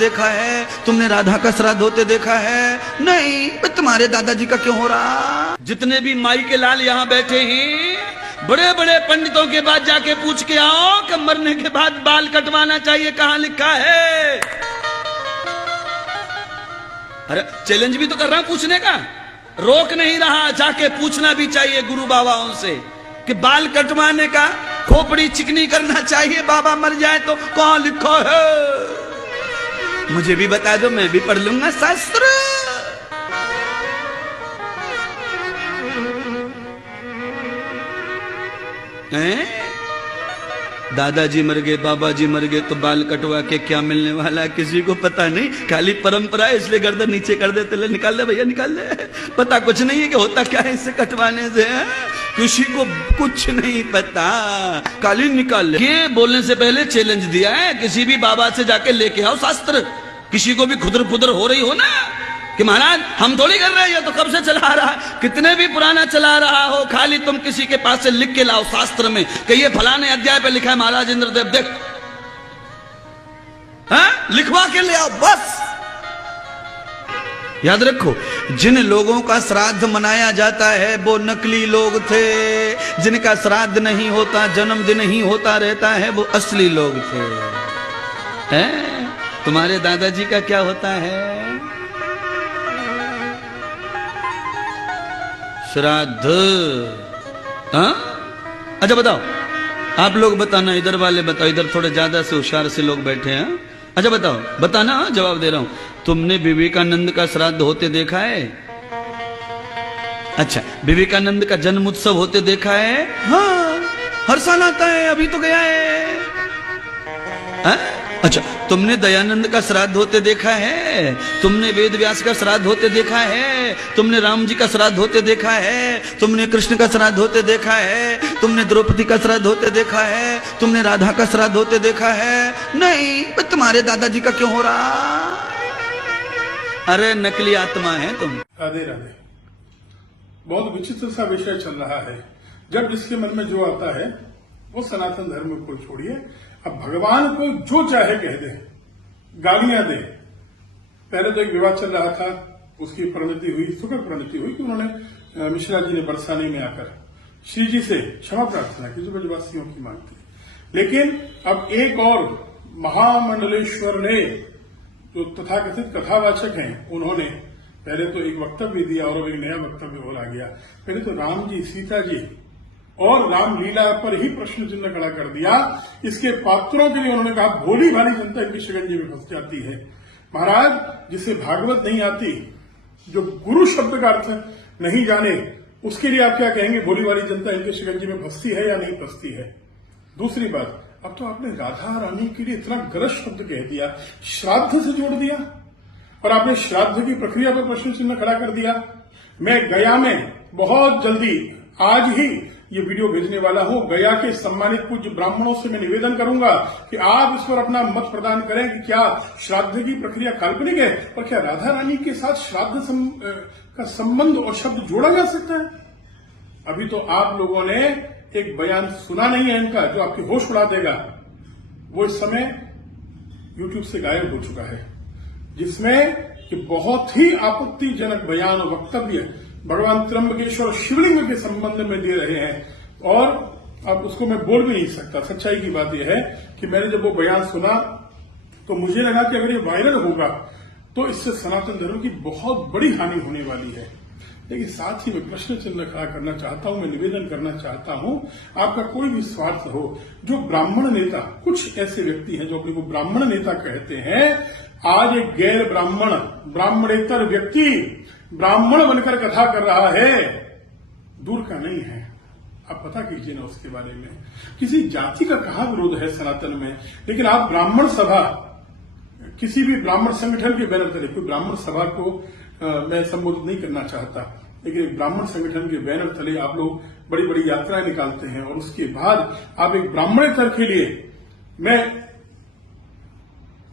देखा है? तुमने राधा का श्राद्ध होते देखा है? नहीं, तुम्हारे दादाजी का क्यों हो रहा? जितने भी माई के लाल यहाँ बैठे हैं, बड़े बड़े पंडितों के पास जाके पूछ के आओ कि मरने के बाद बाल कटवाना चाहिए, कहाँ लिखा है? अरे चैलेंज भी तो कर रहा हूं पूछने का, रोक नहीं रहा, जाके पूछना भी चाहिए गुरु बाबाओं से कि बाल कटवाने का, खोपड़ी चिकनी करना चाहिए, बाबा मर जाए तो कहाँ लिखा है? मुझे भी बता दो, मैं भी पढ़ लूंगा शास्त्र। दादाजी मर गए, बाबा जी मर गए, तो बाल कटवा के क्या मिलने वाला है किसी को पता नहीं, खाली परंपरा है इसलिए गर्दन नीचे कर देते, ले निकाल दे भैया निकाल दे, पता कुछ नहीं है कि होता क्या है इससे कटवाने से, किसी को कुछ नहीं पता, खाली निकाल ले। ये बोलने से पहले चैलेंज दिया है, किसी भी बाबा से जाके लेके आओ शास्त्र, किसी को भी खुदर खुदर हो रही हो ना कि महाराज हम थोड़ी कर रहे हैं, तो कब से चला रहा है, कितने भी पुराना चला रहा हो, खाली तुम किसी के पास से लिख के लाओ शास्त्र में कि ये फलाने अध्याय पे लिखा है महाराज इंद्रदेव, देख लिखवा के ले आओ बस। याद रखो, जिन लोगों का श्राद्ध मनाया जाता है वो नकली लोग थे, जिनका श्राद्ध नहीं होता, जन्मदिन ही होता रहता है, वो असली लोग थे। तुम्हारे दादाजी का क्या होता है? श्राद्ध। अच्छा बताओ, आप लोग बताना, इधर वाले बताओ, इधर थोड़े ज्यादा से होशियार से लोग बैठे हैं। अच्छा बताओ, बताना, जवाब दे रहा हूं। तुमने विवेकानंद का श्राद्ध होते देखा है? अच्छा, विवेकानंद का जन्म उत्सव होते देखा है? हाँ, हर साल आता है, अभी तो गया है। अच्छा, तुमने दयानंद का श्राद्ध होते देखा है? तुमने वेद व्यास का श्राद्ध होते देखा है? तुमने राम जी का श्राद्ध होते देखा है? तुमने कृष्ण का श्राद्ध होते देखा है? तुमने द्रौपदी का श्राद्ध होते देखा है? तुमने राधा का श्राद्ध होते देखा है? नहीं, तुम्हारे दादाजी का क्यों हो रहा? अरे नकली आत्मा है तुम। राधे राधे। बहुत विचित्र सा विषय चल रहा है। जब जिसके मन में जो आता है वो सनातन धर्म को छोड़िए, अब भगवान को जो चाहे कह दे, गालियां दे। पहले तो एक विवाद चल रहा था, उसकी परिणति हुई, सुखद परिणति हुई कि उन्होंने मिश्रा जी ने बरसाने में आकर श्री जी से क्षमा प्रार्थना की जो ब्रजवासियों की मांग थी। लेकिन अब एक और महामंडलेश्वर ने, जो तथाकथित कथावाचक हैं, उन्होंने पहले तो एक वक्तव्य दिया और एक नया वक्तव्य और आ गया। पहले तो राम जी, सीता जी और रामलीला पर ही प्रश्न चिन्ह खड़ा कर दिया। इसके पात्रों के लिए उन्होंने कहा भोली भाली जनता इनकी शिकंजे में फंस जाती है। महाराज, जिसे भागवत नहीं आती, जो गुरु शब्द का अर्थ नहीं जाने, उसके लिए आप क्या कहेंगे? भोली भाली जनता इनके शिकंजे में फंसती है या नहीं फंसती है? दूसरी बात, अब तो आपने राधा रानी के लिए इतना गलत शब्द कह दिया, श्राद्ध से जोड़ दिया, और आपने श्राद्ध की प्रक्रिया पर प्रश्न चिन्ह खड़ा कर दिया। मैं गया में बहुत जल्दी, आज ही ये वीडियो भेजने वाला हूं। गया के सम्मानित पूज्य ब्राह्मणों से मैं निवेदन करूंगा कि आप इस पर अपना मत प्रदान करें कि क्या श्राद्ध की प्रक्रिया काल्पनिक है और क्या राधा रानी के साथ श्राद्ध का संबंध और शब्द जोड़ा जा सकता है? अभी तो आप लोगों ने एक बयान सुना नहीं है इनका, जो आपकी होश उड़ा देगा। वो इस समय YouTube से गायब हो चुका है, जिसमें कि बहुत ही आपत्तिजनक बयान और वक्तव्य भगवान त्र्यंबकेश्वर शिवलिंग के संबंध में दे रहे हैं, और अब उसको मैं बोल भी नहीं सकता। सच्चाई की बात यह है कि मैंने जब वो बयान सुना तो मुझे लगा कि अगर ये वायरल होगा तो इससे सनातन धर्म की बहुत बड़ी हानि होने वाली है। लेकिन साथ ही मैं प्रश्न चिन्ह खड़ा करना चाहता हूं, मैं निवेदन करना चाहता हूं, आपका कोई भी स्वार्थ हो, जो ब्राह्मण नेता, कुछ ऐसे व्यक्ति हैं जो अपने को ब्राह्मण नेता कहते हैं, आज एक गैर ब्राह्मण, ब्राह्मणेतर व्यक्ति ब्राह्मण बनकर कथा कर रहा है, दूर का नहीं है। आप पता कीजिए ना उसके बारे में। किसी जाति का कहाँ विरोध है सनातन में, लेकिन आप ब्राह्मण सभा, किसी भी ब्राह्मण संगठन के बैनर तले, कोई ब्राह्मण सभा को मैं संबोधित नहीं करना चाहता, लेकिन एक ब्राह्मण संगठन के बैनर तले आप लोग बड़ी बड़ी यात्राएं निकालते हैं, और उसके बाद आप एक ब्राह्मणेतर के लिए मैं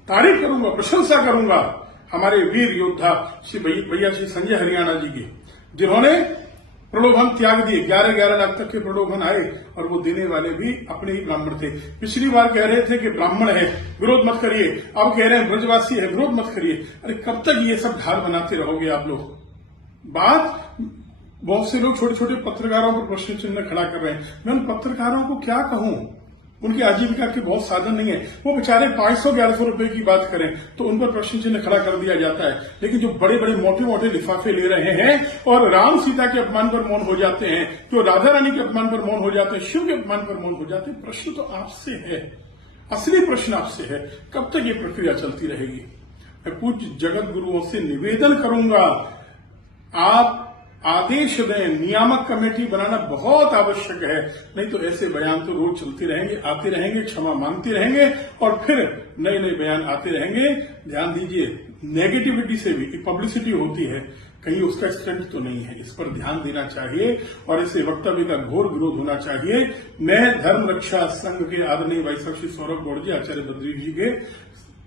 तारीफ करूंगा, प्रशंसा करूंगा हमारे वीर योद्धा श्री भैया श्री संजय हरियाणा जी की, जिन्होंने प्रलोभन त्याग दिए। 11-11 लाख तक के प्रलोभन आए और वो देने वाले भी अपने ही ब्राह्मण थे। पिछली बार कह रहे थे कि ब्राह्मण है विरोध मत करिए, अब कह रहे हैं ब्रजवासी है विरोध मत करिए। अरे कब तक ये सब ढाल बनाते रहोगे आप लोग? बहुत से लोग छोटे छोटे पत्रकारों पर प्रश्न चिन्ह खड़ा कर रहे हैं। मैं उन पत्रकारों को क्या कहूं, उनकी आजीविका के बहुत साधन नहीं है। वो बेचारे 500-1100 रुपए की बात करें तो उन पर प्रश्न चिन्ह खड़ा कर दिया जाता है। लेकिन जो बड़े बड़े मोटे मोटे लिफाफे ले रहे हैं और राम सीता के अपमान पर मौन हो जाते हैं, जो राधा रानी के अपमान पर मौन हो जाते हैं, शिव के अपमान पर मौन हो जाते हैं, प्रश्न तो आपसे है, असली प्रश्न आपसे है। कब तक ये प्रक्रिया चलती रहेगी? मैं पूज्य जगत गुरुओं से निवेदन करूंगा, आप आदेश दें, नियामक कमेटी बनाना बहुत आवश्यक है। नहीं तो ऐसे बयान तो रोज चलते रहेंगे, आते रहेंगे, क्षमा मांगते रहेंगे और फिर नए नए बयान आते रहेंगे। ध्यान दीजिए, नेगेटिविटी से भी एक पब्लिसिटी होती है, कहीं उसका स्टंट तो नहीं है। इस पर ध्यान देना चाहिए और ऐसे वक्तव्य का घोर विरोध होना चाहिए। मैं धर्म रक्षा संघ के आदरणीय भाई साहब श्री सौरभ गौड़ जी, आचार्य बद्री जी के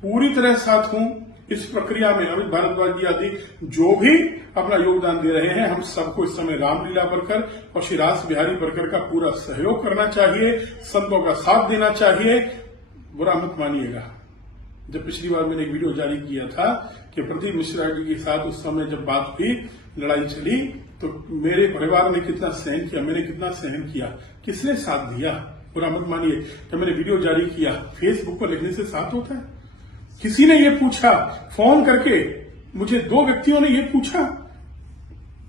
पूरी तरह साथ हूं इस प्रक्रिया में। अमित भारद्वाज जी आदि जो भी अपना योगदान दे रहे हैं, हम सबको इस समय रामलीला बरकर और श्री रास बिहारी बरकर का पूरा सहयोग करना चाहिए, संतों का साथ देना चाहिए। बुरा मत मानिएगा, जब पिछली बार मैंने एक वीडियो जारी किया था कि प्रदीप मिश्रा जी के साथ उस समय जब बात हुई, लड़ाई चली, तो मेरे परिवार ने कितना सहन किया, मैंने कितना सहन किया, किसने साथ दिया? बुरा मत मानिए। जब मैंने वीडियो जारी किया, फेसबुक पर लिखने से साथ होता है? किसी ने ये पूछा फोन करके, मुझे 2 व्यक्तियों ने ये पूछा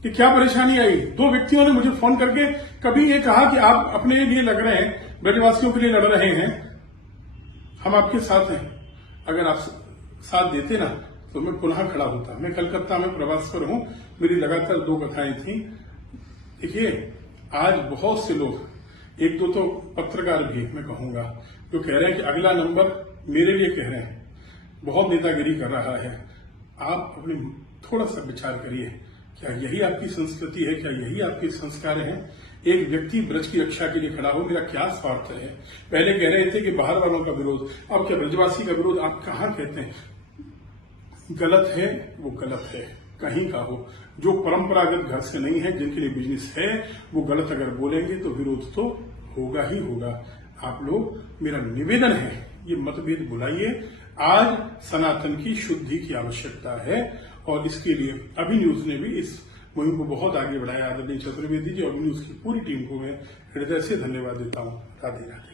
कि क्या परेशानी आई। 2 व्यक्तियों ने मुझे फोन करके कभी ये कहा कि आप अपने लिए लग रहे हैं, ब्रजवासियों के लिए लड़ रहे हैं, हम आपके साथ हैं, अगर आप साथ देते ना तो मैं पुनः खड़ा होता। मैं कलकत्ता में प्रवास पर हूं, मेरी लगातार 2 कथाएं थी। देखिए, आज बहुत से लोग, 1-2 तो पत्रकार भी मैं कहूंगा, जो कह रहे हैं कि अगला नंबर मेरे लिए कह रहे हैं, बहुत नेतागिरी कर रहा है। आप अपने थोड़ा सा विचार करिए, क्या यही आपकी संस्कृति है? क्या यही आपके संस्कार हैं? एक व्यक्ति ब्रज की रक्षा के लिए खड़ा हो, मेरा क्या स्वार्थ है? पहले कह रहे थे कि बाहर वालों का विरोध, अब क्या ब्रजवासी का विरोध? आप कहाँ कहते हैं? गलत है, वो गलत है, कहीं का हो। जो परंपरागत घर से नहीं है, जिनके लिए बिजनेस है, वो गलत अगर बोलेंगे तो विरोध तो होगा ही होगा। आप लोग, मेरा निवेदन है, ये मतभेद बुलाइए। आज सनातन की शुद्धि की आवश्यकता है और इसके लिए अभी न्यूज ने भी इस मुहिम को बहुत आगे बढ़ाया। आदरणीय चतुर्वेदी जी और न्यूज की पूरी टीम को मैं हृदय से धन्यवाद देता हूँ। राधे राधे।